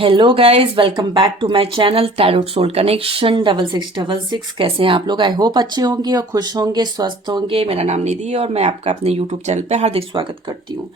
Hello guys, welcome back to my channel tarot soul connection 6666। कैसे हैं आप लोग? आई होप अच्छे होंगे और खुश होंगे, स्वस्थ होंगे। मेरा नाम निधि है और मैं आपका अपने यूट्यूब चैनल पे हार्दिक स्वागत करती हूँ।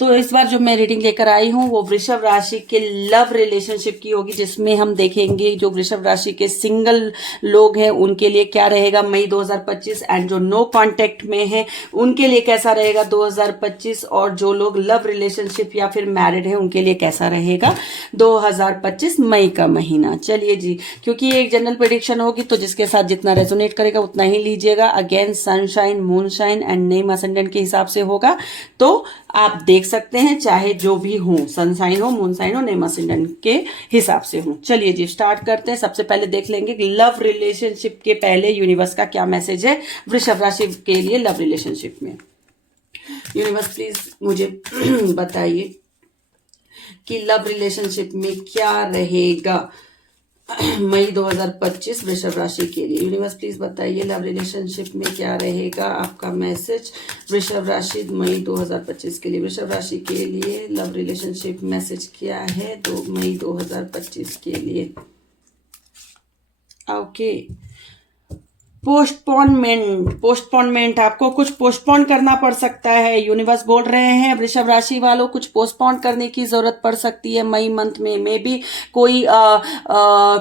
तो इस बार जो मैं रीडिंग लेकर आई हूँ वो वृषभ राशि के लव रिलेशनशिप की होगी, जिसमें हम देखेंगे जो वृषभ राशि के सिंगल लोग हैं उनके लिए क्या रहेगा मई 2025, एंड जो नो कॉन्टेक्ट में है उनके लिए कैसा रहेगा 2025, और जो लोग लव रिलेशनशिप या फिर मैरिड है उनके लिए कैसा रहेगा 2025 मई का महीना। चलिए जी, क्योंकि ये एक जनरल प्रेडिक्शन होगी तो जिसके साथ जितना रेजोनेट करेगा उतना ही लीजिएगा। Again sunshine, moonshine and name ascendant के हिसाब से होगा, तो आप देख सकते हैं चाहे जो भी हो, सनशाइन हो, मूनशाइन हो, नेम असेंडेंट के हिसाब से हो। चलिए जी, स्टार्ट करते हैं। सबसे पहले देख लेंगे कि लव रिलेशनशिप के पहले यूनिवर्स का क्या मैसेज है वृषभ राशि के लिए लव रिलेशनशिप में। यूनिवर्स प्लीज मुझे बताइए कि लव रिलेशनशिप में क्या रहेगा मई 2025 वृषभ राशि के लिए। यूनिवर्स प्लीज बताइए लव रिलेशनशिप में क्या रहेगा आपका मैसेज वृषभ राशि मई 2025 के लिए। वृषभ राशि के लिए लव रिलेशनशिप मैसेज क्या है मई 2025 के लिए। ओके, पोस्टपोनमेंट आपको कुछ पोस्टपोन करना पड़ सकता है। यूनिवर्स बोल रहे हैं वृषभ राशि वालों कुछ पोस्टपोन करने की जरूरत पड़ सकती है मई मंथ में। मे बी कोई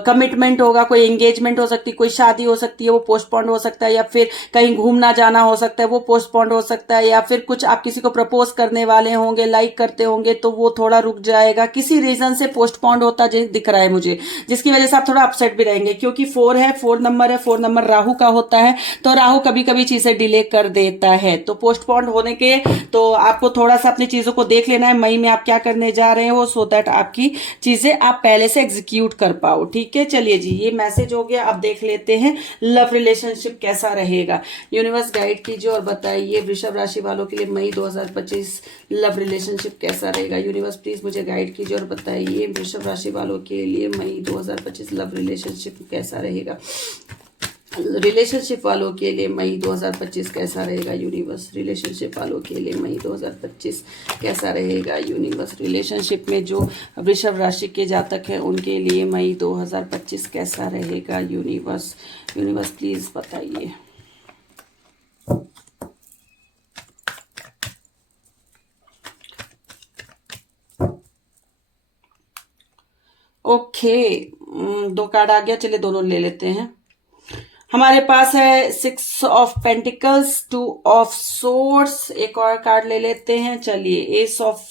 कमिटमेंट होगा, कोई एंगेजमेंट हो सकती है, कोई शादी हो सकती है, वो पोस्टपोन हो सकता है, या फिर कहीं घूमना जाना हो सकता है वो पोस्टपोन हो सकता है, या फिर कुछ आप किसी को प्रपोज करने वाले होंगे, लाइक करते होंगे तो वो थोड़ा रुक जाएगा। किसी रीजन से पोस्टपोन होता दिख रहा है मुझे, जिसकी वजह से आप थोड़ा अपसेट भी रहेंगे, क्योंकि 4 है, 4 नंबर है, 4 नंबर राहु का होता है, तो राहु कभी कभी चीजें डिले कर देता है। तो पोस्टपोन होने के तो आपको थोड़ा सा अपनी चीजों को देख लेना है मई में आप क्या करने जा रहे हो, सो दैट आपकी चीजें आप पहले से एग्जीक्यूट कर पाओ। ठीक है, चलिए जी, ये मैसेज हो गया। अब देख लेते हैं लव रिलेशनशिप कैसा रहेगा। यूनिवर्स गाइड कीजिए और बताइए वृषभ राशि वालों के लिए मई 2025 लव रिलेशनशिप कैसा रहेगा। यूनिवर्स प्लीज मुझे गाइड कीजिए और बताइए वृषभ राशि वालों के लिए मई 2025 लव रिलेशनशिप कैसा रहेगा। रिलेशनशिप वालों के लिए मई 2025 कैसा रहेगा यूनिवर्स। रिलेशनशिप वालों के लिए मई 2025 कैसा रहेगा यूनिवर्स। रिलेशनशिप में जो वृषभ राशि के जातक हैं उनके लिए मई 2025 कैसा रहेगा यूनिवर्स। यूनिवर्स प्लीज बताइए। ओके, 2 कार्ड आ गया, चलिए दोनों ले लेते हैं। हमारे पास है 6 ऑफ पेंटिकल्स, 2 ऑफ सोर्ड्स, एक और कार्ड ले लेते हैं। चलिए, S of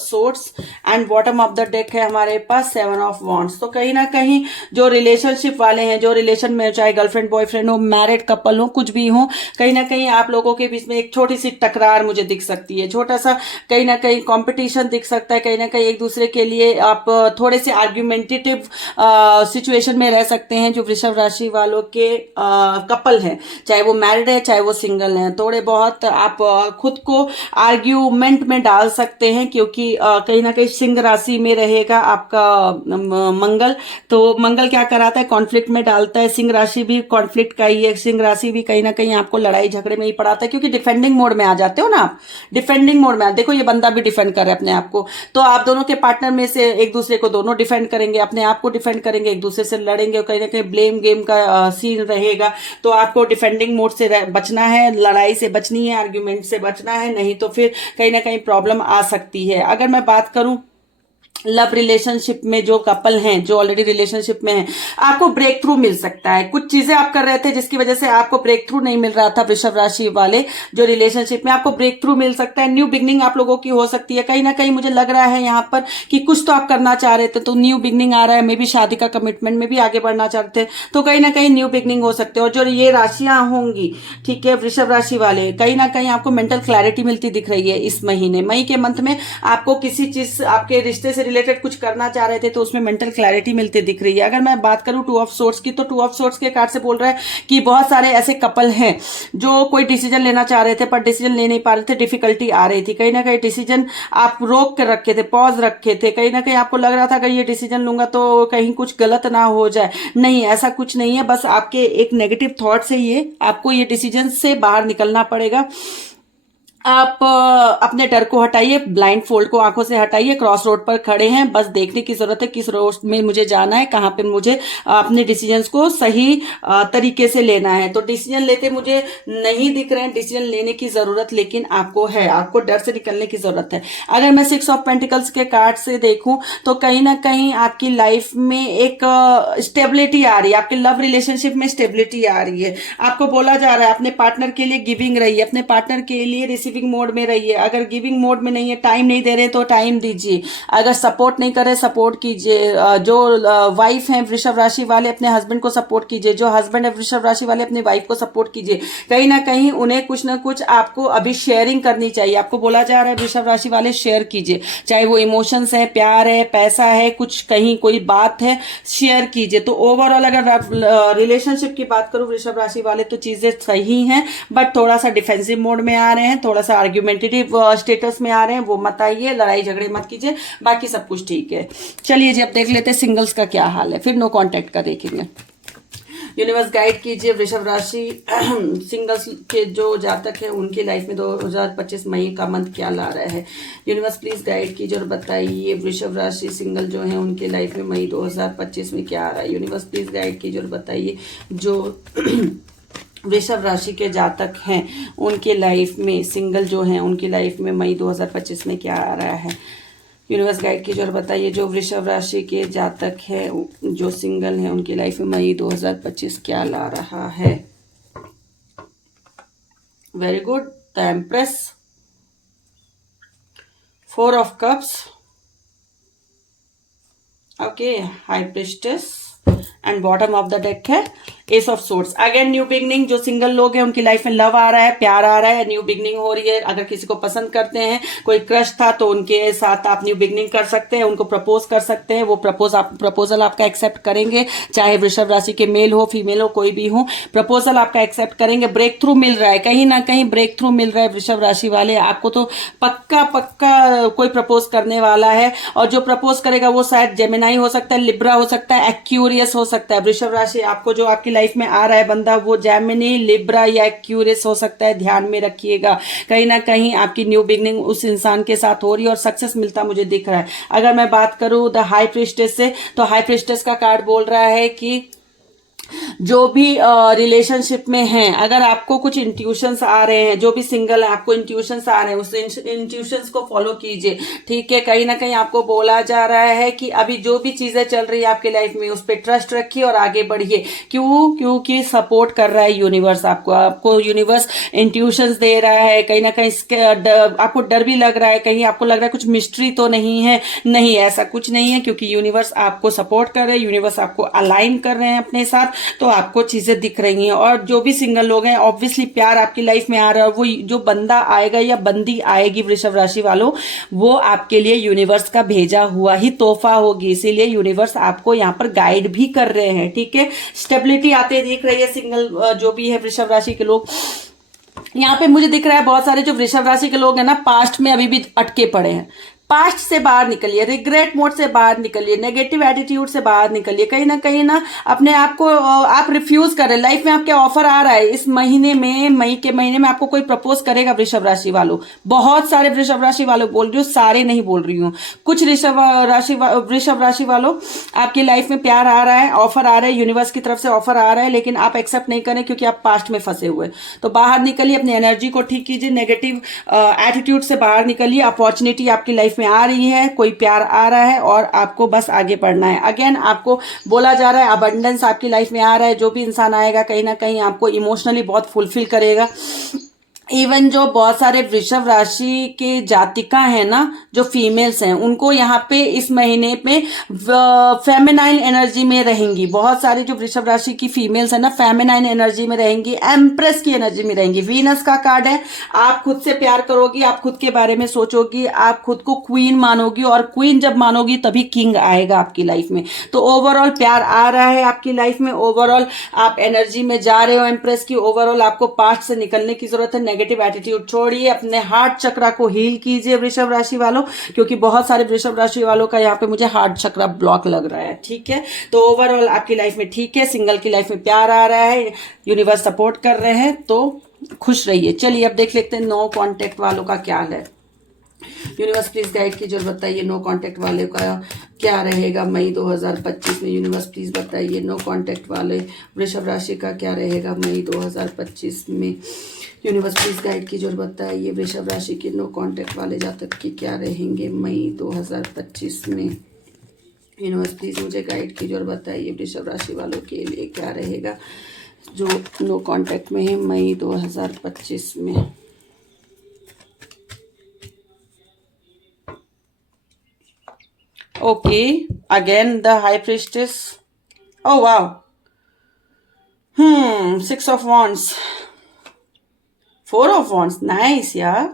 swords and bottom of the deck है हमारे पास 7 ऑफ वॉन्ड्स। तो कहीं ना कहीं जो रिलेशनशिप वाले हैं, जो रिलेशन में, चाहे गर्लफ्रेंड बॉयफ्रेंड हो, मैरिड कपल हो, कुछ भी हो, कहीं ना कहीं आप लोगों के बीच में एक छोटी सी टकरार मुझे दिख सकती है। छोटा सा कहीं ना कहीं कॉम्पिटिशन दिख सकता है। कहीं ना कहीं एक दूसरे के लिए आप थोड़े से आर्ग्यूमेंटेटिव सिचुएशन में रह सकते हैं। जो वृषभ राशि वालों के कपल है, चाहे वो मैरिड है चाहे वो सिंगल है, थोड़े बहुत आप खुद को आर्ग्यूमेंट में डाल सकते हैं, क्योंकि कहीं ना कहीं सिंह राशि में रहेगा आपका मंगल। तो मंगल क्या कराता है, कॉन्फ्लिक्ट में डालता है। सिंह राशि भी कॉन्फ्लिक्ट का ही है। सिंह राशि भी कहीं ना कहीं आपको लड़ाई झगड़े में ही पड़ाता है, क्योंकि डिफेंडिंग मोड में आ जाते हो ना आप। डिफेंडिंग मोड में देखो, ये बंदा भी डिफेंड कर रहा है अपने आप को, तो आप दोनों के पार्टनर में से एक दूसरे को दोनों डिफेंड करेंगे, अपने आप को डिफेंड करेंगे, एक दूसरे से लड़ेंगे, और कहीं ना कहीं ब्लेम गेम का सीन रहेगा। तो आपको डिफेंडिंग मोड से बचना है, लड़ाई से बचनी है, आर्ग्यूमेंट से बचना है, नहीं तो फिर कहीं ना कहीं प्रॉब्लम आ सकती है। अगर मैं बात करूं लव रिलेशनशिप में जो कपल हैं, जो ऑलरेडी रिलेशनशिप में हैं, आपको ब्रेक थ्रू मिल सकता है। कुछ चीजें आप कर रहे थे जिसकी वजह से आपको ब्रेक थ्रू नहीं मिल रहा था, वृषभ राशि वाले जो रिलेशनशिप में, आपको ब्रेक थ्रू मिल सकता है। न्यू बिगनिंग आप लोगों की हो सकती है। कहीं ना कहीं मुझे लग रहा है यहाँ पर कि कुछ तो आप करना चाह रहे थे, तो न्यू बिगनिंग आ रहा है। मे बी शादी का कमिटमेंट में भी आगे बढ़ना चाहते थे, तो कहीं ना कहीं न्यू बिगनिंग हो सकते हैं। और जो ये राशियां होंगी, ठीक है, वृषभ राशि वाले, कहीं ना कहीं आपको मेंटल क्लैरिटी मिलती दिख रही है इस महीने। मई के मंथ में आपको किसी चीज, आपके रिश्ते से रिलेटेड कुछ करना चाह रहे थे तो उसमें मेंटल क्लैरिटी मिलती दिख रही है। अगर मैं बात करूं 2 ऑफ सोर्ड्स की, तो 2 ऑफ सोर्ड्स के कार्ड से बोल रहा है कि बहुत सारे ऐसे कपल हैं जो कोई डिसीजन लेना चाह रहे थे पर डिसीजन ले नहीं पा रहे थे, डिफिकल्टी आ रही थी। कहीं ना कहीं डिसीजन आप रोक कर रखे थे, पॉज रखे थे। कहीं ना कहीं आपको लग रहा था अगर ये डिसीजन लूंगा तो कहीं कुछ गलत ना हो जाए। नहीं, ऐसा कुछ नहीं है, बस आपके एक नेगेटिव थॉट से ये आपको ये डिसीजन से बाहर निकलना पड़ेगा। आप अपने डर को हटाइए, ब्लाइंड फोल्ड को आंखों से हटाइए, क्रॉस रोड पर खड़े हैं, बस देखने की जरूरत है किस रोड में मुझे जाना है, कहाँ पे मुझे अपने डिसीजंस को सही तरीके से लेना है। तो डिसीजन लेते मुझे नहीं दिख रहे हैं, डिसीजन लेने की जरूरत लेकिन आपको है, आपको डर से निकलने की जरूरत है। अगर मैं 6 ऑफ पेंटिकल्स के कार्ड से देखूं तो कहीं ना कहीं आपकी लाइफ में एक स्टेबिलिटी आ रही है, आपके लव रिलेशनशिप में स्टेबिलिटी आ रही है। आपको बोला जा रहा है अपने पार्टनर के लिए गिविंग रहिए, अपने पार्टनर के लिए रिसीविंग मोड में रहिए। अगर गिविंग मोड में नहीं है, टाइम नहीं दे रहे तो टाइम दीजिए। अगर सपोर्ट नहीं करे सपोर्ट कीजिए। जो वाइफ है वृषभ राशि वाले अपने हस्बैंड को सपोर्ट कीजिए, जो हस्बैंड है वृषभ राशि वाले अपनी वाइफ को सपोर्ट कीजिए। कहीं ना कहीं उन्हें कुछ ना कुछ आपको अभी शेयरिंग करनी चाहिए। आपको बोला जा रहा है वृषभ राशि वाले शेयर कीजिए, चाहे वो इमोशंस है, प्यार है, पैसा है, कुछ कहीं कोई बात है, शेयर कीजिए। तो ओवरऑल अगर रिलेशनशिप की बात करूं वृषभ राशि वाले तो चीजें सही हैं, बट थोड़ा सा डिफेंसिव मोड में आ रहे हैं, थोड़ा सा आर्ग्यूमेंटेटिव स्टेटस में आ रहे हैं, वो मत आइए, लड़ाई झगड़े मत कीजिए, बाकी सब कुछ ठीक है। चलिए जी अब देख लेते हैं सिंगल्स का क्या हाल है, फिर नो कांटेक्ट का देखेंगे। यूनिवर्स गाइड कीजिए वृषभ राशि सिंगल्स के जो जातक है उनकी लाइफ में 2025 मई का मंथ क्या ला रहा है। यूनिवर्स प्लीज गाइड कीजिए और बताइए वृषभ राशि सिंगल जो है उनके लाइफ में मई 2025 में क्या आ रहा है। यूनिवर्स प्लीज गाइड कीजिए और बताइए जो वृषभ राशि के जातक हैं उनके लाइफ में सिंगल जो हैं उनकी लाइफ में मई 2025 में क्या आ रहा है। यूनिवर्स गाइड कीजिए और बताइए जो वृषभ राशि के जातक हैं जो सिंगल हैं उनकी लाइफ में मई 2025 क्या ला रहा है। Very good. The Empress, 4 of cups, okay, High Priestess and bottom of the deck है ace of swords. Again new beginning, जो सिंगल लोग हैं उनकी लाइफ में लव आ रहा है, प्यार आ रहा है, न्यू बिगनिंग हो रही है। अगर किसी को पसंद करते हैं, कोई क्रश था तो उनके साथ आप न्यू बिगनिंग कर सकते हैं, उनको प्रपोज कर सकते हैं, वो प्रपोजल आपका एक्सेप्ट करेंगे, चाहे वृषभ राशि के मेल हो फीमेल हो कोई भी हो, प्रपोजल आपका एक्सेप्ट करेंगे। ब्रेक थ्रू मिल रहा है, कहीं ना कहीं ब्रेक थ्रू मिल रहा है वृषभ राशि वाले आपको, तो पक्का पक्का कोई प्रपोज करने वाला है, और जो प्रपोज करेगा वो शायद जेमिनाई हो सकता है, लिब्रा हो सकता है, एक्यूरियस हो सकता है। वृषभ राशि आपको जो आपकी लाइफ में आ रहा है बंदा वो जेमिनी, लिब्रा या एक्यूरियस हो सकता है, ध्यान में रखिएगा। कहीं ना कहीं आपकी न्यू बिगनिंग उस इंसान के साथ हो रही है और सक्सेस मिलता मुझे दिख रहा है। अगर मैं बात करूं द हाई प्रिस्टेस से, तो हाई प्रिस्टेस का कार्ड बोल रहा है कि जो भी रिलेशनशिप में हैं, अगर आपको कुछ इंट्यूशंस आ रहे हैं, जो भी सिंगल है आपको इंट्यूशंस आ रहे हैं, उस इंट्यूशंस को फॉलो कीजिए। ठीक है, कहीं ना कहीं आपको बोला जा रहा है कि अभी जो भी चीजें चल रही है आपके लाइफ में उस पर ट्रस्ट रखिए और आगे बढ़िए। क्योंकि सपोर्ट कर रहा है यूनिवर्स आपको यूनिवर्स इंट्यूशंस दे रहा है। कहीं ना कहीं आपको डर भी लग रहा है, कहीं आपको लग रहा है कुछ मिस्ट्री तो नहीं है, नहीं ऐसा कुछ नहीं है, क्योंकि यूनिवर्स आपको सपोर्ट कर रहे हैं, यूनिवर्स आपको अलाइन कर रहे हैं अपने साथ, तो आपको चीजें दिख रही हैं। और जो भी सिंगल लोग हैं ऑब्वियसली प्यार आपकी लाइफ में आ रहा है, वो जो बंदा आएगा या बंदी आएगी वृषभ राशि वालों, वो आपके लिए यूनिवर्स का भेजा हुआ ही तोहफा होगी, इसीलिए यूनिवर्स आपको यहाँ पर गाइड भी कर रहे हैं। ठीक है, स्टेबिलिटी आते दिख रही है सिंगल जो भी है वृषभ राशि के लोग। यहाँ पे मुझे दिख रहा है बहुत सारे जो वृषभ राशि के लोग हैं ना पास्ट में अभी भी अटके पड़े हैं। पास्ट से बाहर निकलिए, रिग्रेट मोड से बाहर निकलिए, नेगेटिव एटीट्यूड से बाहर निकलिए। कहीं ना अपने आप को आप रिफ्यूज कर रहे हैं। लाइफ में आपके ऑफर आ रहा है इस महीने में, मई के महीने में आपको कोई प्रपोज करेगा वृषभ राशि वालों। बहुत सारे वृषभ राशि वालों बोल रही हूँ, सारे नहीं बोल रही हूँ, कुछ वृषभ राशि वालों आपकी लाइफ में प्यार आ रहा है, ऑफर आ रहा है, यूनिवर्स की तरफ से ऑफर आ रहा है, लेकिन आप एक्सेप्ट नहीं करें क्योंकि आप पास्ट में फंसे हुए। तो बाहर निकलिए, अपनी एनर्जी को ठीक कीजिए, नेगेटिव एटीट्यूड से बाहर निकलिए। अपॉर्चुनिटी आपकी लाइफ में आ रही है, कोई प्यार आ रहा है और आपको बस आगे बढ़ना है। अगेन आपको बोला जा रहा है अबंडेंस आपकी लाइफ में आ रहा है। जो भी इंसान आएगा कहीं ना कहीं आपको इमोशनली बहुत फुलफिल करेगा। इवन जो बहुत सारे वृषभ राशि के जातिका हैं ना, जो फीमेल्स हैं, उनको यहाँ पे इस महीने में फेमिनाइन एनर्जी में रहेंगी। बहुत सारी जो वृषभ राशि की फीमेल्स हैं ना फेमिनाइन एनर्जी में रहेंगी, एम्प्रेस की एनर्जी में रहेंगी। वीनस का कार्ड है, आप खुद से प्यार करोगी, आप खुद के बारे में सोचोगी, आप खुद को क्वीन मानोगी, और क्वीन जब मानोगी तभी किंग आएगा आपकी लाइफ में। तो ओवरऑल प्यार आ रहा है आपकी लाइफ में, ओवरऑल आप एनर्जी में जा रहे हो एम्प्रेस की। ओवरऑल आपको पास्ट से निकलने की जरूरत है, नेगेटिव एटीट्यूड छोड़िए, अपने हार्ट चक्रा को हील कीजिए वृषभ राशि वालों, क्योंकि बहुत सारे वृषभ राशि वालों का यहाँ पे मुझे हार्ट चक्रा ब्लॉक लग रहा है। ठीक है, तो ओवरऑल आपकी लाइफ में ठीक है, सिंगल की लाइफ में प्यार आ रहा है, यूनिवर्स सपोर्ट कर रहे हैं, तो खुश रहिए। चलिए अब देख लेते हैं नो कांटेक्ट वालों का क्या है। यूनिवर्स प्लीज गाइड कीजिए और बताइए नो कांटेक्ट वाले का क्या रहेगा मई 2025 में। यूनिवर्स प्लीज बताइए नो कांटेक्ट वाले वृषभ राशि का क्या रहेगा मई 2025 में। यूनिवर्स प्लीज गाइड कीजिए और बताइए वृषभ राशि के नो कांटेक्ट वाले जातक के क्या रहेंगे मई 2025 में। यूनिवर्स प्लीज मुझे गाइड कीजिए और बताइए वृषभ राशि वालों के लिए क्या रहेगा जो नो कांटेक्ट में है मई 2025 में। Okay, again the high priestess. Oh wow, 6 of wands, 4 of wands, nice यार,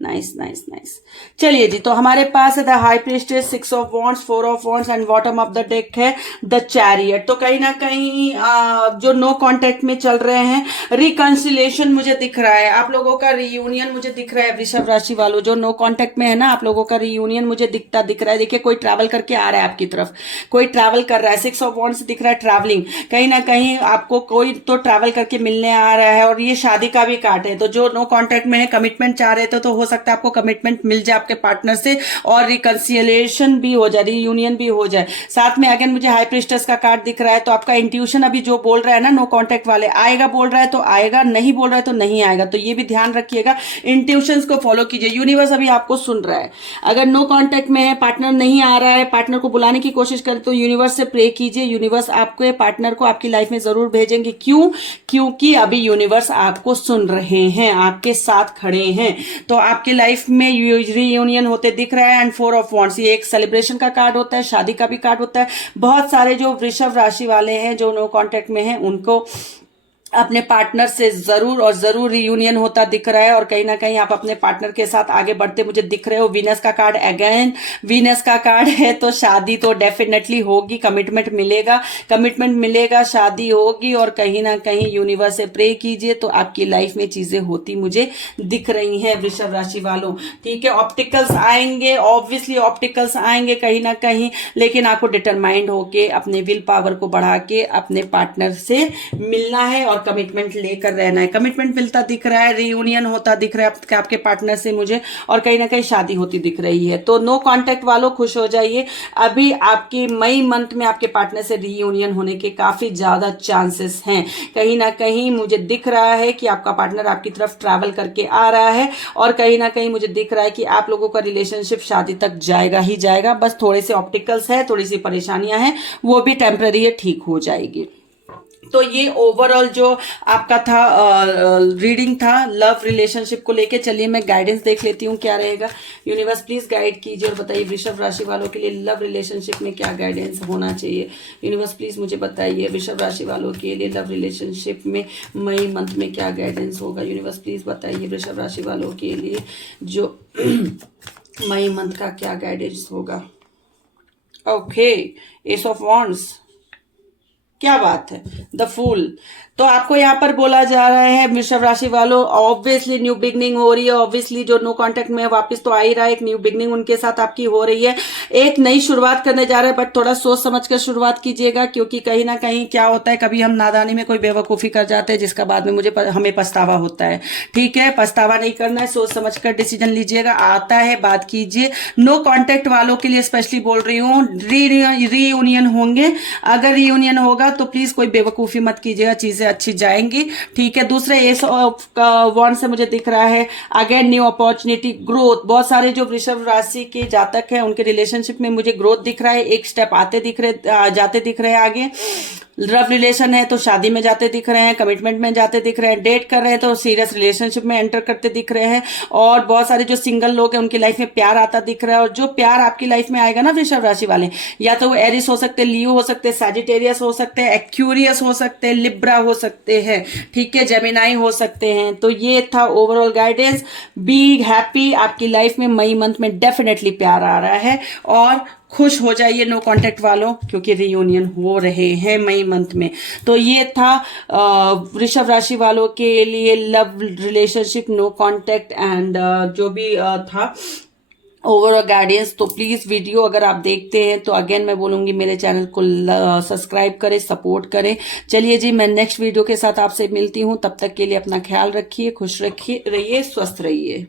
नाइस नाइस नाइस। चलिए जी, तो हमारे पास है the high priestess, 6 of wands, 4 of wands and bottom of the deck है द चैरियट। तो कहीं ना कहीं जो नो कांटेक्ट में चल रहे हैं, रिकंसिलेशन मुझे दिख रहा है, आप लोगों का रीयूनियन मुझे दिख रहा है। वृषभ राशि वालों जो नो कांटेक्ट में है ना, आप लोगों का रीयूनियन मुझे दिख रहा है। देखिए कोई ट्रैवल करके आ रहा है आपकी तरफ, कोई ट्रैवल कर रहा है। 6 ऑफ wands दिख रहा है ट्रैवलिंग, कहीं ना कहीं आपको कोई तो ट्रैवल करके मिलने आ रहा है। और ये शादी का भी कार्ड है, तो जो नो कांटेक्ट में है, कमिटमेंट चाह रहे थे तो हो सकता है आपको कमिटमेंट मिल जाए आपके पार्टनर से और रिकंसिलिएशन भी हो जाए, रीयूनियन भी हो जाए। साथ में अगेन मुझे हाई प्रीस्टेस का कार्ड दिख रहा है। तो आपका इंट्यूशन अभी जो बोल रहा है ना नो कांटेक्ट वाले, आएगा बोल रहा है तो आएगा, नहीं बोल रहा है तो नहीं आएगा। तो ये भी ध्यान रखिएगा, इंट्यूशंस को फॉलो कीजिए। यूनिवर्स अभी आपको सुन रहा है। अगर नो कांटेक्ट में है, पार्टनर नहीं आ रहा है, पार्टनर को बुलाने की कोशिश करें तो यूनिवर्स से प्रे कीजिए। यूनिवर्स आपके पार्टनर को आपकी लाइफ में जरूर भेजेंगे। क्यों? क्योंकि अभी यूनिवर्स आपको सुन रहे हैं, आपके साथ खड़े हैं। तो आपकी लाइफ में रीयूनियन होते दिख रहा है। एंड 4 ऑफ wands, ये एक सेलिब्रेशन का कार्ड होता है, शादी का भी कार्ड होता है। बहुत सारे जो वृषभ राशि वाले हैं जो नो कांटेक्ट में हैं, उनको अपने पार्टनर से जरूर और जरूर रियूनियन होता दिख रहा है। और कहीं ना कहीं आप अपने पार्टनर के साथ आगे बढ़ते मुझे दिख रहे हो। वीनस का कार्ड, अगेन वीनस का कार्ड है, तो शादी तो डेफिनेटली होगी, कमिटमेंट मिलेगा, शादी होगी। और कहीं ना कहीं यूनिवर्स से प्रे कीजिए तो आपकी लाइफ में चीजें होती मुझे दिख रही हैं वृषभ राशि वालों। ठीक है, ऑप्टिकल्स आएंगे, ऑब्वियसली ऑप्टिकल्स आएंगे कहीं ना कहीं, लेकिन आपको डिटरमाइंड होके अपने विल पावर को बढ़ा के अपने पार्टनर से मिलना है और कमिटमेंट लेकर रहना है। कमिटमेंट मिलता दिख रहा है, रीयूनियन होता दिख रहा है आपके पार्टनर से मुझे, और कहीं ना कहीं शादी होती दिख रही है। तो नो कांटेक्ट वालों खुश हो जाइए, अभी आपकी मई मंथ में आपके पार्टनर से रीयूनियन होने के काफी ज्यादा चांसेस हैं। कहीं ना कहीं मुझे दिख रहा है कि आपका पार्टनर आपकी तरफ ट्रैवल करके आ रहा है, और कहीं ना कहीं मुझे दिख रहा है कि आप लोगों का रिलेशनशिप शादी तक जाएगा ही जाएगा। बस थोड़े से ऑप्टिकल्स है, थोड़ी सी परेशानियां हैं, वो भी टेम्पररी है, ठीक हो जाएगी। तो ये ओवरऑल जो आपका था रीडिंग था लव रिलेशनशिप को लेके। चलिए मैं गाइडेंस देख लेती हूँ क्या रहेगा। यूनिवर्स प्लीज गाइड कीजिए और बताइए वृषभ राशि वालों के लिए लव रिलेशनशिप में क्या गाइडेंस होना चाहिए। यूनिवर्स प्लीज मुझे बताइए वृषभ राशि वालों के लिए लव रिलेशनशिप में मई मंथ में क्या गाइडेंस होगा। यूनिवर्स प्लीज बताइए वृषभ राशि वालों के लिए जो मई मंथ का क्या गाइडेंस होगा। ओके, एस ऑफ wands, क्या बात है, द फूल। तो आपको यहाँ पर बोला जा रहा है वृषभ राशि वालों, ऑब्वियसली न्यू बिगनिंग हो रही है। ऑब्वियसली जो नो कांटेक्ट में वापस तो आ ही रहा है, एक न्यू बिगनिंग उनके साथ आपकी हो रही है, एक नई शुरुआत करने जा रहे हैं। बट थोड़ा सोच समझ कर शुरुआत कीजिएगा, क्योंकि कहीं ना कहीं क्या होता है, कभी हम नादानी में कोई बेवकूफ़ी कर जाते हैं जिसका बाद में हमें पछतावा होता है। ठीक है, पछतावा नहीं करना है, सोच समझ कर डिसीजन लीजिएगा। आता है बात कीजिए। नो कॉन्टेक्ट वालों के लिए स्पेशली बोल रही हूँ, रीयूनियन होंगे। अगर रीयूनियन होगा तो प्लीज कोई बेवकूफ़ी मत कीजिएगा, चीजें अच्छी जाएंगी। ठीक है, दूसरे एस ऑफ wands से मुझे दिख रहा है अगेन न्यू अपॉर्चुनिटी, ग्रोथ। बहुत सारे जो वृषभ राशि के जातक हैं उनके रिलेशनशिप में मुझे ग्रोथ दिख रहा है, एक स्टेप जाते दिख रहे हैं आगे। लव रिलेशन है तो शादी में जाते दिख रहे हैं, कमिटमेंट में जाते दिख रहे हैं, डेट कर रहे हैं तो सीरियस रिलेशनशिप में एंटर करते दिख रहे हैं। और बहुत सारे जो सिंगल लोग हैं उनकी लाइफ में प्यार आता दिख रहा है। और जो प्यार आपकी लाइफ में आएगा ना वृषभ राशि वाले, या तो वो एरिस हो सकते हैं, लियो हो सकते हैं, सैजिटेरियस हो सकते हैं, एक्यूरियस हो सकते हैं, लिब्रा हो सकते हैं, ठीक है, जेमिनाई हो सकते हैं। तो ये था ओवरऑल गाइडेंस। बी हैप्पी, आपकी लाइफ में मई मंथ में डेफिनेटली प्यार आ रहा है, और खुश हो जाइए नो कांटेक्ट वालों, क्योंकि रियूनियन हो रहे हैं मई मंथ में। तो ये था वृषभ राशि वालों के लिए love relationship, no contact and जो भी था ओवर गाइडेंस। तो प्लीज वीडियो अगर आप देखते हैं तो अगेन मैं बोलूंगी मेरे चैनल को सब्सक्राइब करें, सपोर्ट करें। चलिए जी, मैं नेक्स्ट वीडियो के साथ आपसे मिलती हूँ। तब तक के लिए अपना ख्याल रखिए, खुश रखिए, रहिए, स्वस्थ रहिए।